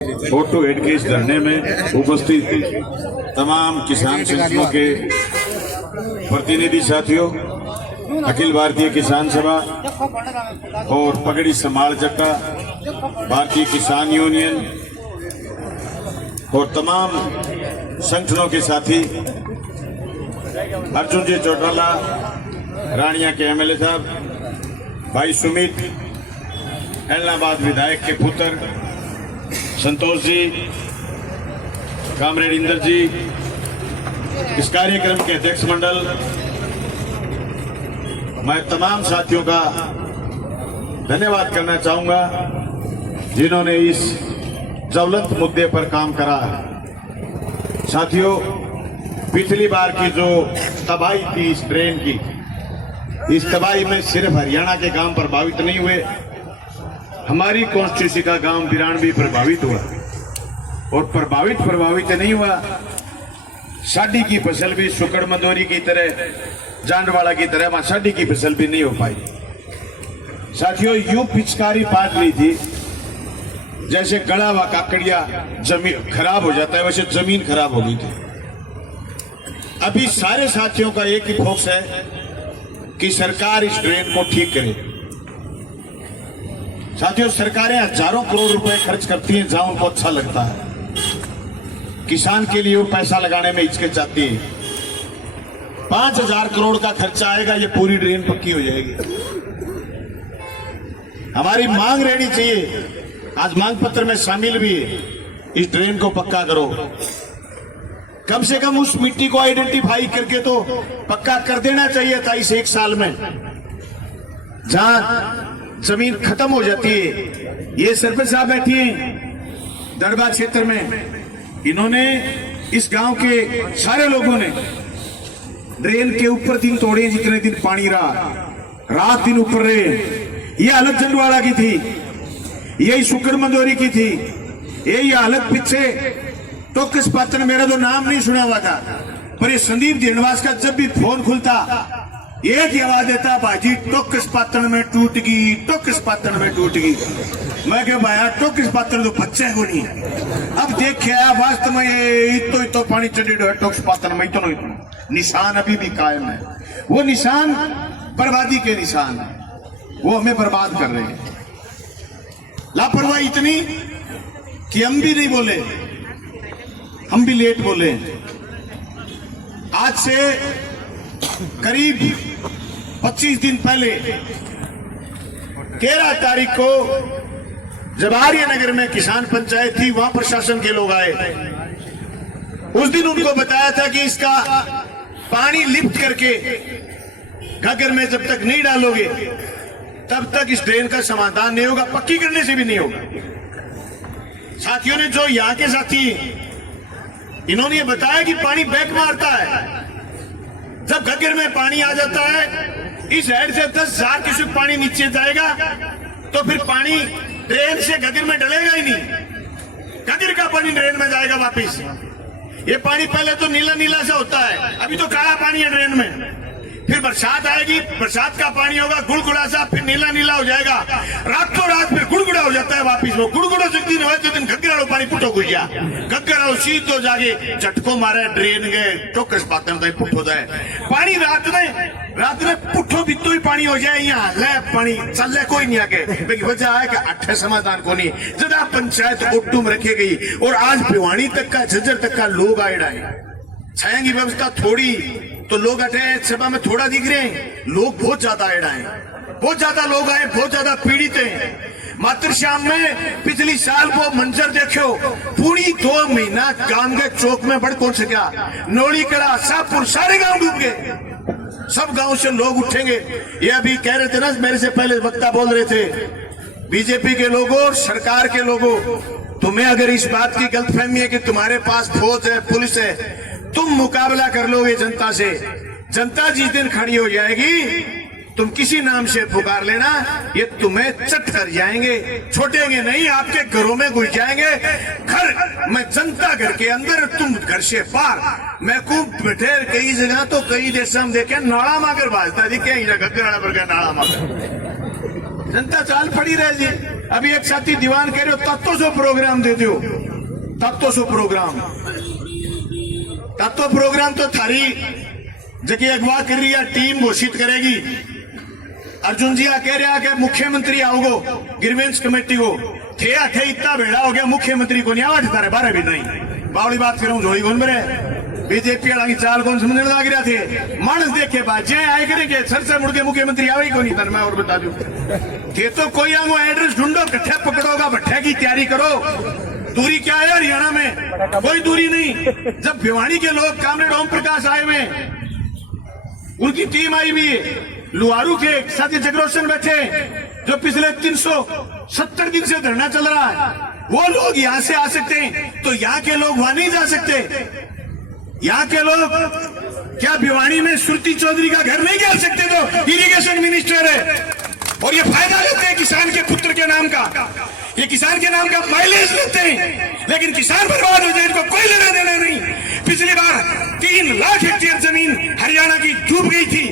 Photo head के इस धरने में उपस्थित तमाम किसान संगठनों के प्रतिनिधि साथियों, अखिल भारतीय किसान सभा और पगड़ी संभाल चट्टा, भारतीय किसान यूनियन और तमाम संगठनों के साथी, अर्जुन जी चौटाला, रानिया के एमएलए साहब, भाई सुमित, एलनाबाद विधायक के पुत्र संतोष जी, कामरेड इंदर जी, इस कार्यक्रम के अध्यक्ष मंडल, मैं तमाम साथियों का धन्यवाद करना चाहूंगा जिन्होंने इस ज्वलंत मुद्दे पर काम करा है। साथियों, पिछली बार की जो तबाही थी इस ट्रेन की, इस तबाही में सिर्फ हरियाणा के गांव प्रभावित नहीं हुए, हमारी कॉन्स्टिट्यूंसी का गांव बिरान भी प्रभावित हुआ। और प्रभावित नहीं हुआ, साडी की फसल भी सुकड़ मंदोरी की तरह, जांडवाड़ा की तरह वहां साडी की फसल भी नहीं हो पाई। साथियों, यूं पिचकारी पाट ली थी जैसे गड़ा हुआ काकड़िया जमीन खराब हो जाता है, वैसे जमीन खराब हो गई थी। अभी सारे साथियों का एक ही फोकस है कि सरकार इस ड्रेन को ठीक करे। साथियों, सरकारें हजारों करोड़ रुपए खर्च करती हैं जहां उनको अच्छा लगता है, किसान के लिए वो पैसा लगाने में हिचकिचाती है। 5,000 करोड़ का खर्चा आएगा, ये पूरी ड्रेन पक्की हो जाएगी। हमारी मांग रहनी चाहिए, आज मांग पत्र में शामिल भी है, इस ड्रेन को पक्का करो। कम से कम उस मिट्टी को आइडेंटिफाई करके तो पक्का कर देना चाहिए था इस 1 साल में, जहां जमीन खत्म हो जाती है। ये सरपंच साहब बैठी हैं दड़बा क्षेत्र में, इन्होंने इस गांव के सारे लोगों ने ड्रेन के ऊपर दिन तोड़े, जितने दिन पानी रहा, रात दिन ऊपर रहे। ये हालत जंडवाड़ा की थी, यही सुकड़ मंदोरी की थी, यही हालत पीछे टोकस पात्र, मेरा तो नाम नहीं सुना हुआ था, पर ये संदीप दिनवास का जब भी फोन खुलता एक ही आवाज देता, भाजी टोकस पात्र में टूट गई, टोकस पात्र में टूट गई। मैं क्या भाया, टोकस पात्र तो बच्चे को नहीं। अब देखे वास्तव में इतो पानी चढ़े टोकस पात्र में, इतो निशान अभी भी कायम है। वो निशान बर्बादी के निशान है, वो हमें बर्बाद कर रहे हैं। लापरवाही इतनी कि हम भी नहीं बोले, हम भी लेट बोले। आज से करीब 25 दिन पहले 13 तारीख को जब आर्यनगर में किसान पंचायत थी, वहां प्रशासन के लोग आए। उस दिन उनको बताया था कि इसका पानी लिफ्ट करके घग्गर में जब तक नहीं डालोगे तब तक इस ड्रेन का समाधान नहीं होगा, पक्की करने से भी नहीं होगा। साथियों ने जो यहाँ के साथी, इन्होंने ये बताया कि पानी बैक मारता है। जब घग्गर में पानी आ जाता है, इस हेड से 10,000 क्यूसेक पानी नीचे जाएगा, तो फिर पानी ड्रेन से घग्गर में डलेगा ही नहीं, घग्गर का पानी ड्रेन में जाएगा वापिस। ये पानी पहले तो नीला नीला सा होता है, अभी तो काला पानी है ड्रेन में। फिर बरसात आएगी, बरसात का पानी होगा गुड़गुड़ा सा, फिर नीला नीला हो जाएगा, रातों रात फिर गुड़गुड़ा हो जाता है वापिस। वो गुड़गुड़ा जिस दिन हो तो दिन घग्गर पानी पुटो घुस गया, घग्गर सीधो जाके झटको मारे ड्रेन गए टोकस पात्र पुठो जाए पानी। रात में पुठो बितो ही पानी हो जाए, यहाँ ले पानी चल कोई नहीं आगे। वजह है कि अठे समाधान को नहीं, जदा पंचायत ओटूम रखे गई और आज भिवानी तक का, झज्जर तक का लोग आए डाए। छाया की व्यवस्था थोड़ी तो लोग अटे सभा में थोड़ा दिख रहे हैं, लोग बहुत ज्यादा आए डाए, बहुत ज्यादा लोग आए, बहुत ज्यादा पीड़ित हैं। मात्र शाम में पिछली साल वो मंजर देखो, पूरी 2 महीना गांव के चौक में बढ़ कौन सका, नोड़ी कड़ा, शाहपुर, सारे गांव डूब गए। सब गांव से लोग उठेंगे। ये अभी कह रहे थे ना, मेरे से पहले वक्ता बोल रहे थे, बीजेपी के लोगों और सरकार के लोगों, तुम्हें अगर इस बात की गलतफहमी है कि तुम्हारे पास फौज है, पुलिस है, तुम मुकाबला कर लोगे जनता से, जनता जिस दिन खड़ी हो जाएगी, तुम किसी नाम से पुकार लेना, ये तुम्हें चट कर जाएंगे, छोड़ेंगे नहीं, आपके घरों में घुस जाएंगे। घर में जनता घर के अंदर, तुम घर से पार। मैं को बैठे कई जगह तो कई देश हम देखे नाला माकर भाजता दिखे, घग्गर पर नाला माकर जनता चाल पड़ी रहे जी। अभी एक साथी दीवान कह रहे हो तत्व सो प्रोग्राम दे दो, तत्व सो प्रोग्राम, तत्व प्रोग्राम तो थारी जगह अगवा कर रही है टीम घोषित करेगी। अर्जुन जी कह रहा कि मुख्यमंत्री आओगो ग्रीवेंस कमेटी को थे इतना भेड़ा हो गया मुख्यमंत्री को नहीं आवाज तारे बारे भी नहीं बावड़ी बात करूं जोड़ी कौन बरे बीजेपी वाला की चाल कौन समझने लग रहा थे मानस देखे बात जय आए करेंगे सर से मुड़ के मुख्यमंत्री आवे को नहीं तर मैं और बता दूं थे तो कोई आंगो एड्रेस ढूंढो कट्ठे पकड़ोगा भट्ठे की तैयारी करो। दूरी क्या है हरियाणा में? कोई दूरी नहीं। जब भिवानी के लोग कामरेड ओम प्रकाश आए हुए उनकी टीम आई हुई है, लुहारू के साथी जगरोशन बैठे जो पिछले 370 दिन से धरना चल रहा है, वो लोग यहां से आ सकते हैं तो यहाँ के लोग वहां नहीं जा सकते। यहाँ के लोग क्या भिवानी में सुरती चौधरी का घर नहीं जा सकते जो इरिगेशन मिनिस्टर है और ये फायदा लेते हैं किसान के पुत्र के नाम का, ये किसान के नाम का माइलेज लेते हैं, लेकिन किसान बर्बाद हो जाए इनको कोई लेना देना नहीं। पिछली बार 3 लाख हेक्टेयर जमीन हरियाणा की डूब गई थी,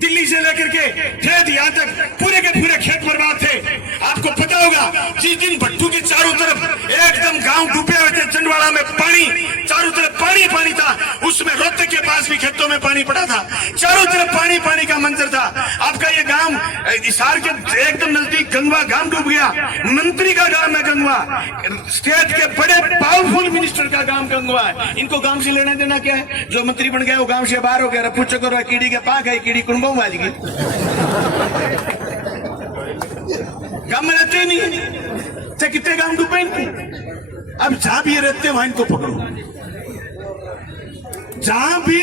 दिल्ली से लेकर के ठेठ यहाँ तक पूरे के पूरे खेत बर्बाद थे। आपको पता होगा जिस दिन भट्टू के चारों तरफ एकदम गांव डूबे हुए थे, चंडवाड़ा में पानी चारों तरफ पानी पानी था, उसमें रोहतक के पास भी खेतों में पानी पड़ा था, चारों तरफ पानी पानी का मंजर था। आपका ये गांव हिसार के एकदम नजदीक गंगवा गांव डूब गया, मंत्री का गांव है गंगवा, स्टेट के बड़े पावरफुल मिनिस्टर का गांव गंगवा है। इनको गांव से लेना देना क्या है? जो मंत्री बन गया वो गांव से बाहर हो गया, पूछो करो कीड़ी के पाक है कीड़ी कुंभों वाली की गांव में रहते नहीं चाहे कितने गांव डूबे। अब जहां भी ये रहते हैं वहां इनको पकड़ो, जहां भी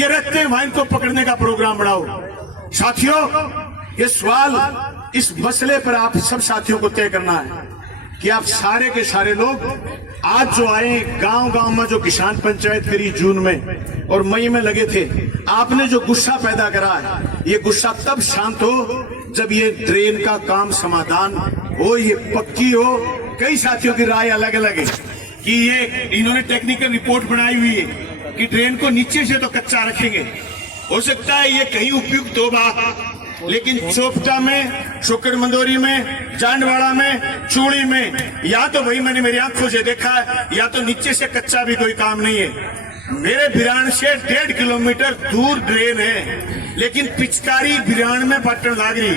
ये रहते हैं वहां इनको पकड़ने का प्रोग्राम बनाओ। साथियों ये सवाल इस मसले पर आप सब साथियों को तय करना है कि आप सारे के सारे लोग आज जो आए गांव गांव में जो किसान पंचायत करी जून में और मई में लगे थे, आपने जो गुस्सा पैदा करा है ये गुस्सा तब शांत हो जब ये ड्रेन का काम समाधान हो, ये पक्की हो। कई साथियों की राय अलग अलग है कि ये इन्होंने टेक्निकल रिपोर्ट बनाई हुई है कि ड्रेन को नीचे से तो कच्चा रखेंगे, हो सकता है ये कहीं उपयुक्त हो बात, लेकिन चोपटा में, शोकड़ मंदोरी में, जांडवाड़ा में, चूड़ी में या तो वही मैंने मेरी आंखों से देखा है या तो नीचे से कच्चा भी कोई काम नहीं है। मेरे भिरान से 1.5 किलोमीटर दूर ड्रेन है, लेकिन पिचकारी भिरान में पाटन लाग रही।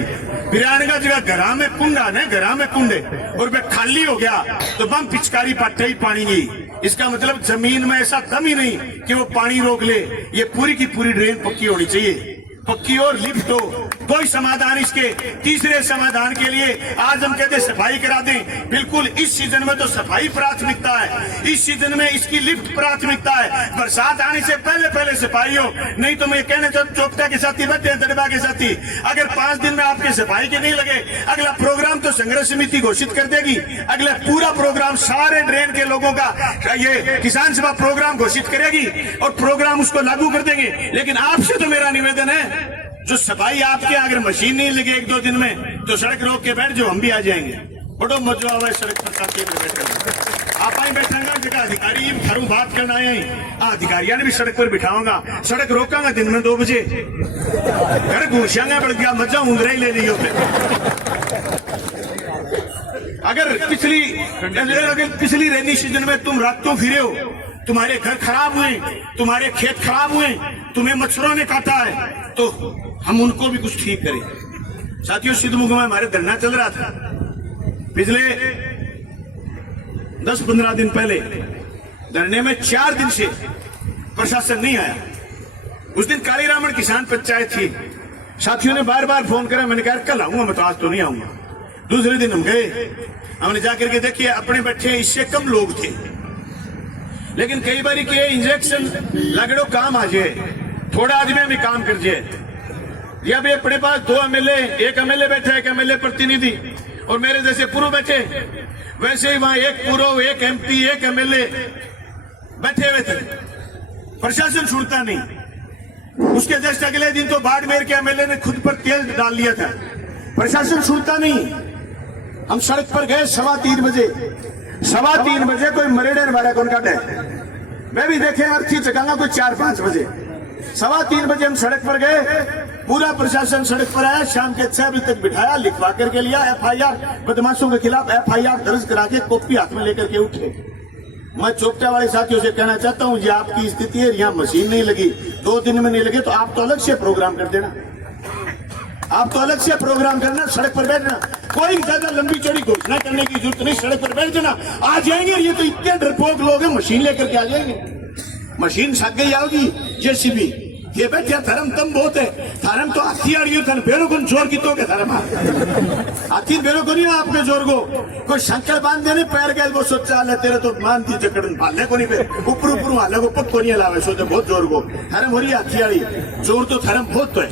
भिरान का जगह घरा में कुंड है, घरा में कुंड है और वह खाली हो गया तो बम पिचकारी पाटे ही पानी नहीं। इसका मतलब जमीन में ऐसा दम ही नहीं कि वो पानी रोक ले। ये पूरी की पूरी ड्रेन पक्की होनी चाहिए, पक्की और लिफ्ट हो। कोई समाधान इसके तीसरे समाधान के लिए आज हम कहते सफाई करा दें, बिल्कुल इस सीजन में तो सफाई प्राथमिकता है, इस सीजन में इसकी लिफ्ट प्राथमिकता है। बरसात आने से पहले पहले सफाई हो, नहीं तो मैं कहना चाहता चोपटा के साथी बैठे हैं, दड़बा के साथी, अगर 5 दिन में आपके सफाई के नहीं लगे अगला प्रोग्राम तो संघर्ष समिति घोषित कर देगी। अगला पूरा प्रोग्राम सारे ड्रेन के लोगों का ये किसान सभा प्रोग्राम घोषित करेगी और प्रोग्राम उसको लागू कर देंगे। लेकिन आपसे तो मेरा निवेदन है जो सफाई आपके अगर मशीन नहीं लगे 1-2 दिन में तो सड़क रोक के बैठ जाओ, हम भी आ जाएंगे। बड़ो मजा आवा सड़क पर आप ही बैठेगा जगह अधिकारी घरों बात करना आए अधिकारियों ने भी सड़क पर बिठाऊंगा, सड़क रोकांगा दिन में 2 बजे, घर घूसांगा बढ़ गया मजा उंदरा ही ले लियो। अगर पिछली रेनी सीजन में तुम रातों फिरे हो, तुम्हारे घर खराब हुए, तुम्हारे खेत खराब हुए, तुम्हें मच्छरों ने काटा है, तो हम उनको भी कुछ ठीक करें। साथियों सिद्धमुख में हमारे धरना चल रहा था, पिछले 10-15 दिन पहले धरने में 4 दिन से प्रशासन नहीं आया। उस दिन काली रामन किसान पंचायत थी, साथियों ने बार बार फोन करा, मैंने कहा कल आऊंगा, मैं तो आज तो नहीं आऊंगा। दूसरे दिन हम गए, हमने जाकर के देखिए अपने बैठे इससे कम लोग थे, लेकिन कई बार के इंजेक्शन लगड़ो काम आ जाए, थोड़ा आदमी में काम कर जाए। या भी अपने पास 2 एमएलए, एक एमएलए बैठा, एक एमएलए प्रतिनिधि और मेरे जैसे पूर्व बैठे, वैसे ही वहां एक पूर्व, एक एमपी, एक एमएलए बैठे हुए थे। प्रशासन छूटता नहीं। उसके जस्ट अगले दिन तो बाड़मेर के एमएलए ने खुद पर तेल डाल लिया था। प्रशासन छूटता नहीं। हम सड़क पर गए 3:15 बजे, 3:15 बजे कोई मरेडे वाला कौन काटे, मैं भी देखे अर्थी चकांगा कोई 4-5 बजे। 3:15 बजे हम सड़क पर गए, पूरा प्रशासन सड़क पर आया, शाम के 6 बजे तक बिठाया, लिखवा करके लिया FIR, बदमाशों के खिलाफ FIR दर्ज करा के कॉपी हाथ में लेकर के उठे। मैं चोपटा वाले साथियों से कहना चाहता हूं, ये आपकी स्थिति है, यहाँ मशीन नहीं लगी, 2 दिन में नहीं लगे तो आप तो अलग से प्रोग्राम कर देना, आप तो अलग से प्रोग्राम करना, सड़क पर बैठना, कोई ज्यादा लंबी चौड़ी घोषणा करने की जरूरत नहीं, सड़क पर बैठ जाना, आ जाएंगे। ये तो इतने डरपोक लोग हैं, मशीन लेकर के आ जाएंगे, मशीन सक गई आओगी JCB, ये बैठे धर्म तम बहुत है, धर्म तो हाथी आड़ियों धन बेरों को जोर की तो के धर्म हाथी बेरों को नहीं आपके जोर को कोई शंकर बांध देने पैर गए वो सोचा ले तेरे तो मान दी जकड़न भाले को नहीं पे ऊपर ऊपर हाले को पक को नहीं लावे सोचे बहुत जोर को धर्म हो रही हाथी आड़ी जोर तो धर्म बहुत तो है।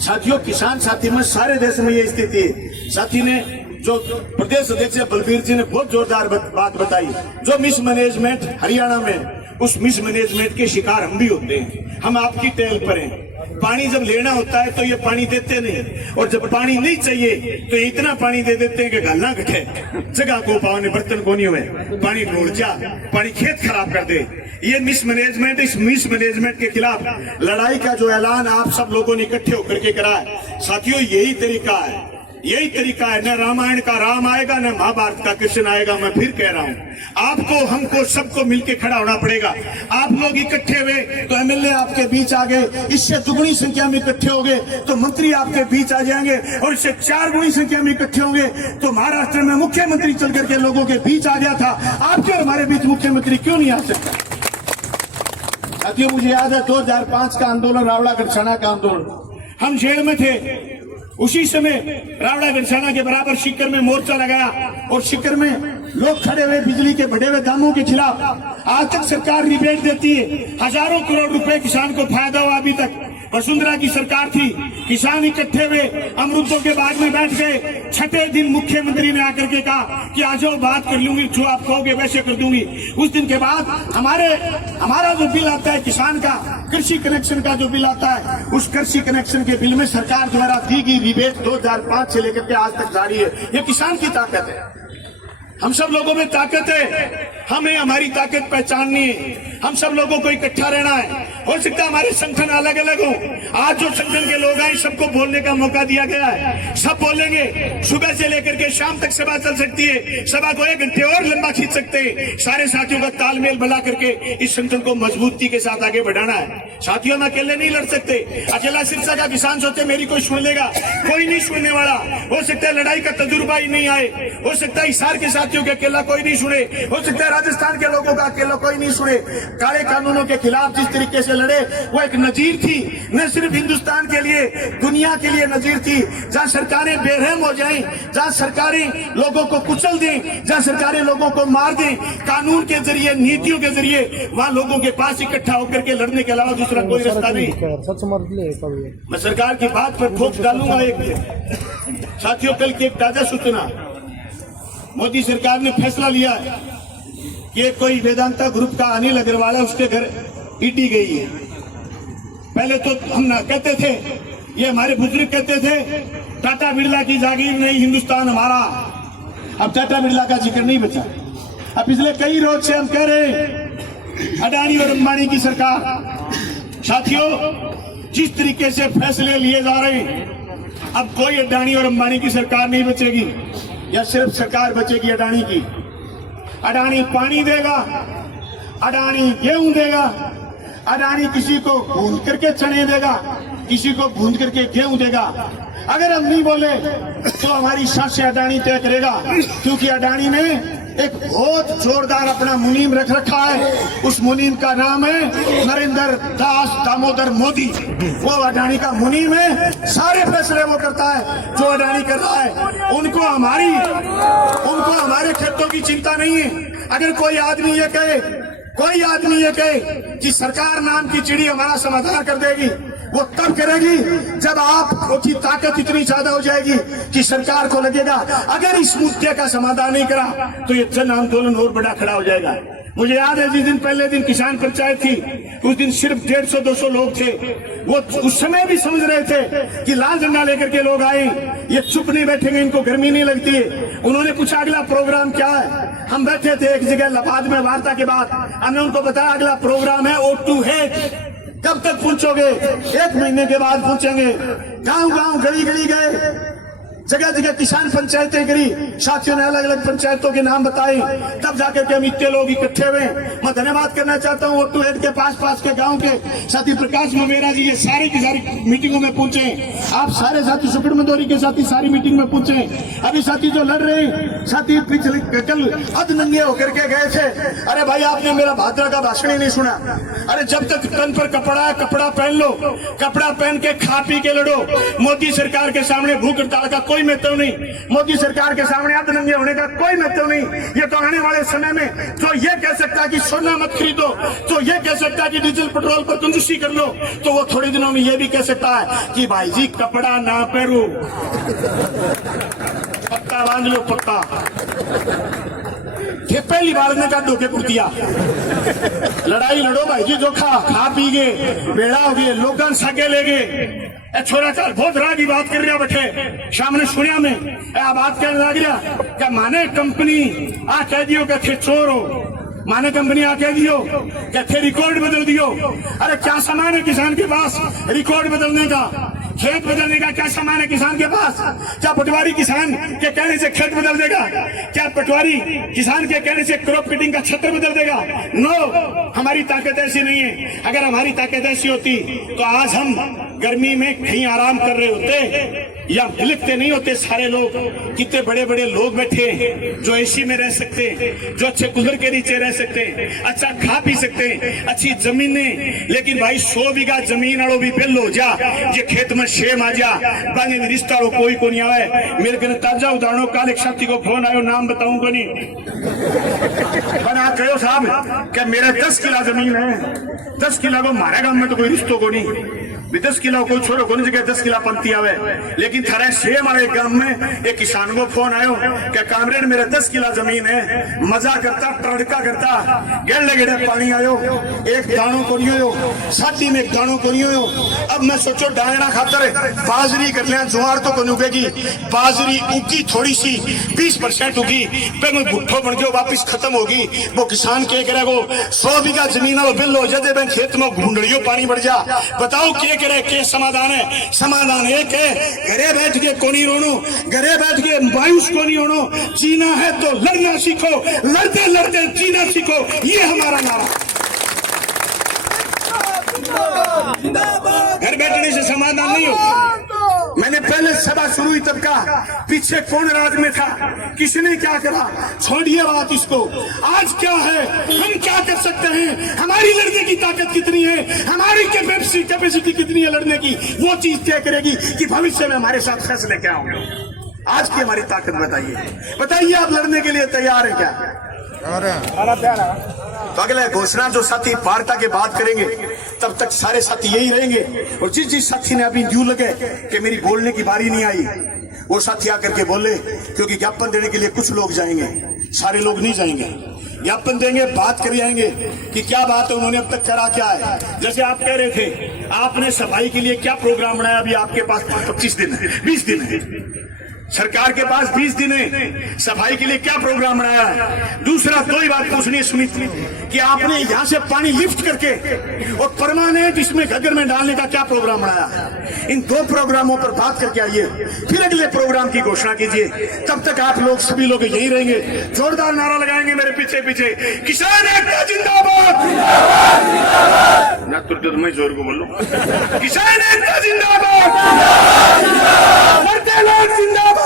साथियों, किसान साथी में सारे देश में ये स्थिति है। साथी ने जो प्रदेश अध्यक्ष बलबीर जी ने बहुत जोरदार बात बताई, जो मिसमैनेजमेंट हरियाणा में, उस मिसमैनेजमेंट के शिकार हम भी होते हैं, हम आपकी टेल पर हैं। पानी जब लेना होता है तो ये पानी देते नहीं, और जब पानी नहीं चाहिए तो इतना पानी दे देते हैं कि गलना घटे, जगह को पाओ ने बर्तन को नहीं हुए, पानी ढोड़ जा, पानी खेत खराब कर दे। ये मिसमैनेजमेंट, इस मिसमैनेजमेंट के खिलाफ लड़ाई का जो ऐलान आप सब लोगों ने इकट्ठे होकर के करा है, साथियों यही तरीका है, यही तरीका है। न रामायण का राम आएगा, न महाभारत का कृष्ण आएगा। मैं फिर कह रहा हूँ, आपको हमको सबको मिलके खड़ा होना पड़ेगा। आप लोग इकट्ठे हुए तो MLA आपके बीच आ गए, इससे दुगुनी संख्या में इकट्ठे हो गए तो मंत्री आपके बीच आ जाएंगे, और इससे 4 गुनी संख्या में इकट्ठे होंगे तो महाराष्ट्र में मुख्यमंत्री चल करके लोगों के बीच आ गया था, आपके और हमारे बीच मुख्यमंत्री क्यों नहीं आ सकता? साथियों, मुझे याद है 2005 का आंदोलन, रावड़ा गढ़छाना का आंदोलन, हम जेल में थे। उसी समय रावड़ा गढ़छाना के बराबर सीकर में मोर्चा लगाया, और सीकर में लोग खड़े हुए बिजली के बढ़े हुए दामों के खिलाफ। आज तक सरकार रिबेट देती है, हजारों करोड़ रुपए किसान को फायदा हुआ। अभी तक वसुंधरा की सरकार थी, किसान इकट्ठे हुए अमरूदों के बाग में बैठ गए। 6ठे दिन मुख्यमंत्री ने आकर के कहा कि आ जाओ बात कर लूंगी, जो आप कहोगे वैसे कर दूंगी। उस दिन के बाद हमारा जो बिल आता है किसान का, कृषि कनेक्शन का जो बिल आता है, उस कृषि कनेक्शन के बिल में सरकार द्वारा दी गई रिबेट 2005 से लेकर के आज तक जारी है। ये किसान की ताकत है, हम सब लोगों में ताकत है, हमें हमारी ताकत पहचाननी है, हम सब लोगों को इकट्ठा रहना है। हो सकता है हमारे संगठन अलग अलग हो, आज जो संगठन के लोग आए सबको बोलने का मौका दिया गया है, सब बोलेंगे। सुबह से लेकर के शाम तक सभा चल सकती है, सभा को 1 घंटे और लंबा खींच सकते हैं। सारे साथियों का तालमेल बना करके इस संगठन को मजबूती के साथ आगे बढ़ाना है। साथियों, हम अकेले नहीं लड़ सकते। अकेला सिरसा का किसान सोचे मेरी कोई सुन लेगा, कोई नहीं सुनने वाला। हो सकता है लड़ाई का तजुर्बा ही नहीं आए, हो सकता है हिसार के साथियों के अकेला कोई नहीं सुने, हो सकता है राजस्थान के लोगों का अकेला कोई नहीं सुने। काले कानूनों के खिलाफ जिस तरीके से लड़े, वो एक नजीर थी, न सिर्फ हिंदुस्तान के लिए, दुनिया के लिए नजीर थी। जहाँ सरकारें बेरहम हो जाएं, जहाँ सरकारें लोगों को कुचल दें, जहाँ सरकारें लोगों को मार दें, कानून के जरिए, नीतियों के जरिए, वहाँ लोगों के पास इकट्ठा होकर के लड़ने के अलावा दूसरा कोई रास्ता नहीं। मैं सरकार की बात पर ठोक डालूंगा। एक साथियों, कल की एक ताजा सूचना, मोदी सरकार ने फैसला लिया है कि कोई वेदांता ग्रुप का अनिल अग्रवाल है, उसके घर ईडी गई है। पहले तो हम ना कहते थे, ये हमारे बुजुर्ग कहते थे टाटा बिरला की जागीर नहीं, हिंदुस्तान हमारा। अब टाटा बिरला का जिक्र नहीं बचा। अब पिछले कई रोज से हम कह रहे हैं अडानी और अंबानी की सरकार। साथियों, जिस तरीके से फैसले लिए जा रहे हैं, अब कोई अडानी और अंबानी की सरकार नहीं बचेगी, या सिर्फ सरकार बचेगी अडानी की। अडानी पानी देगा, अडानी गेहूं देगा, अडानी किसी को भून करके चने देगा, किसी को भून करके गेहूं देगा। अगर हम नहीं बोले तो हमारी सांसें अडानी तय करेगा, क्योंकि अडानी ने एक बहुत जोरदार अपना मुनीम रख रखा है। उस मुनीम का नाम है नरेंद्र दास दामोदर मोदी। वो अडानी का मुनीम है, सारे फैसले वो करता है जो अडानी कर रहा है। उनको हमारे खेतों की चिंता नहीं है। अगर कोई आदमी ये कहे कि सरकार नाम की चिड़ी हमारा समाधान कर देगी, वो तब करेगी जब आपकी ताकत इतनी ज्यादा हो जाएगी कि सरकार को लगेगा अगर इस मुद्दे का समाधान नहीं करा तो ये जन आंदोलन और बड़ा खड़ा हो जाएगा। मुझे याद है जिस दिन पहले दिन किसान पंचायत थी, उस दिन सिर्फ 150-200 लोग थे। वो उस समय भी समझ रहे थे कि लाल झंडा लेकर के लोग आए, ये चुप नहीं बैठेंगे, इनको गर्मी नहीं लगती है। उन्होंने पूछा अगला प्रोग्राम क्या है। हम बैठे थे एक जगह लबाद में, वार्ता के बाद हमने उनको बताया अगला प्रोग्राम है वोट टू हेट। कब तक पूछोगे? 1 महीने के बाद पूछेंगे। गांव गांव गली गली गए, जगह जगह किसान पंचायतें करी, साथियों ने अलग अलग पंचायतों के नाम बताए, तब जाकर के हम इतने लोग इकट्ठे हुए। मैं धन्यवाद करना चाहता हूँ ऑटो हेड के पास के गांव के साथी प्रकाश मवेरा जी, ये सारे की सारी मीटिंगों में पूछे। आप सारे साथी सुकड़ मदोरी के साथी सारी मीटिंग में पूछे। अभी साथी जो लड़ रहे साथी पिछले कल अधनंगे होकर के गए थे। अरे भाई आपने मेरा भाद्रा का भाषण ही नहीं सुना। अरे जब तक तन पर कपड़ा है कपड़ा पहन लो, कपड़ा पहन के खा पी के लड़ो। मोदी सरकार के सामने भूख हड़ताल का कोई महत्व नहीं, मोदी सरकार के सामने अधनंगे होने का कोई महत्व नहीं। ये तो आने वाले समय में जो ये कह सकता है कि सोना मत खरीदो, जो ये कह सकता है कि डीजल पेट्रोल पर कंजूसी कर लो, तो वो थोड़े दिनों में ये भी कह सकता है कि भाई जी कपड़ा ना पहनो, पत्ता बांध लो, पत्ता ये पहली बार ने का धोखे कुर्तिया। लड़ाई लड़ो भाई जी, जो खा पी गए बेड़ा हो गए, लोगन सगे ले गए। छोरा चाल बहुत राह की बात कर रहा बैठे सामने सुनिया में आ बात कहने लग रहा क्या माने कंपनी आ कह दियो कि थे चोर हो, माने कंपनी आ कह दियो कि थे रिकॉर्ड बदल दियो। अरे क्या सामान है किसान के पास रिकॉर्ड बदलने का, खेत बदलने का? क्या सामान है किसान के पास? क्या पटवारी किसान के कहने से खेत बदल देगा? क्या पटवारी किसान के कहने से क्रॉप कटिंग का छत्र बदल देगा? नो, हमारी ताकत ऐसी नहीं है। अगर हमारी ताकत ऐसी होती तो आज हम गर्मी में कहीं आराम कर रहे होते या हिलकते नहीं होते सारे लोग। कितने बड़े बड़े लोग बैठे जो एसी में रह सकते, जो अच्छे कूलर के नीचे रह सकते, अच्छा खा पी सकते, अच्छी जमीनें। लेकिन भाई 100 बीघा जमीन आड़ो भी बिल हो जा, ये खेत में शेम आ जा, बाने में रिश्ता कोई को नहीं आवे। मेरे को ताजा उदाहरणों काल एक साथी को फोन आयो, नाम बताऊंगा नहीं, बना कहो साहब क्या मेरा 10 किला जमीन है, 10 किला को मारे गांव में तो कोई रिश्तों को नहीं, 10 किला कोई छोरो को नहीं जगह 10 किला पंक्ति आवे। लेकिन थारे शेम वाले गांव में एक किसान को फोन आयो क्या कामरेड मेरा 10 किला जमीन है, मजा करता टड़का करता, गेड़े गेड़े पानी आयो, एक दानों को नहीं हो, साथी में एक दानों को नहीं हो। अब मैं सोचो डालना खातर बाजरी कर लिया, जुआर तो को उगेगी, बाजरी उगी थोड़ी सी 20% उगी, फिर मैं भुट्ठो बन के वापिस खत्म होगी। वो किसान के करेगो 100 बीघा जमीन वालों बिल हो जाते मैं खेत में घुंडड़ियों पानी बढ़ जा। बताओ के करे के समाधान है? समाधान एक है, घरे बैठ के कोनी रोनो, घरे बैठ के मायूस को नहीं होनो। जीना है तो लड़ना सीखो, लड़ते लड़ते जीना सीखो, ये हमारा नारा। घर बैठने से समाधान नहीं हो। मैंने पहले सभा शुरू हुई तब कहा पीछे कौन राज में था, किसने क्या करा, छोड़िए बात इसको। आज क्या है, हम क्या कर सकते हैं, हमारी लड़ने की ताकत कितनी है, हमारी कैपेसिटी कितनी है लड़ने की, वो चीज तय करेगी कि भविष्य में हमारे साथ फैसले क्या होंगे। आज की हमारी ताकत बताइए आप लड़ने के लिए तैयार है क्या? तो अगले घोषणा जो साथी वार्ता के बाद करेंगे तब तक सारे साथी यही रहेंगे। और जिस साथी ने अभी यूं लगे कि मेरी बोलने की बारी नहीं आई, वो साथी आकर के बोले, क्योंकि ज्ञापन देने के लिए कुछ लोग जाएंगे, सारे लोग नहीं जाएंगे। ज्ञापन देंगे, बात कर आएंगे कि क्या बात है, उन्होंने अब तक करा क्या है। जैसे आप कह रहे थे आपने सफाई के लिए क्या प्रोग्राम बनाया, अभी आपके पास 25 दिन है, 20 दिन है, सरकार के पास 20 दिन है, सफाई के लिए क्या प्रोग्राम बनाया है। दूसरा दो ही बात पूछनी सुनी कि आपने यहाँ से पानी लिफ्ट करके और परमानेंट इसमें घग्गर में डालने का क्या प्रोग्राम बनाया। इन 2 प्रोग्रामों पर बात करके आइए, फिर अगले प्रोग्राम की घोषणा कीजिए। तब तक आप लोग सभी लोग यही रहेंगे, जोरदार नारा लगाएंगे मेरे पीछे पीछे, किसान एकता जिंदाबाद। ना तो मैं जोर को बोलूं, किसान एकता जिंदाबाद, लड़ते लोग जिंदाबाद।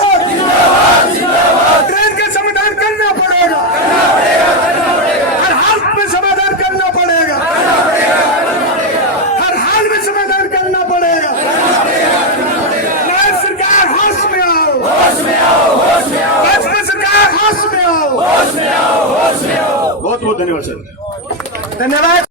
ट्रेन का समाधान करना पड़ेगा, हर हाल में समाधान करना पड़ेगा, हर हाल में समाधान करना पड़ेगा। नायब सरकार होश में आओ, भाजपा सरकार होश में आओ। बहुत बहुत धन्यवाद सर, धन्यवाद।